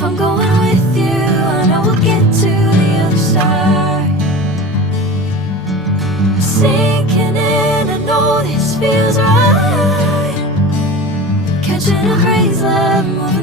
If I'm going with you, I know we'll get to the other side. Sinking in, I know this feels right. Catching a crazy love, moving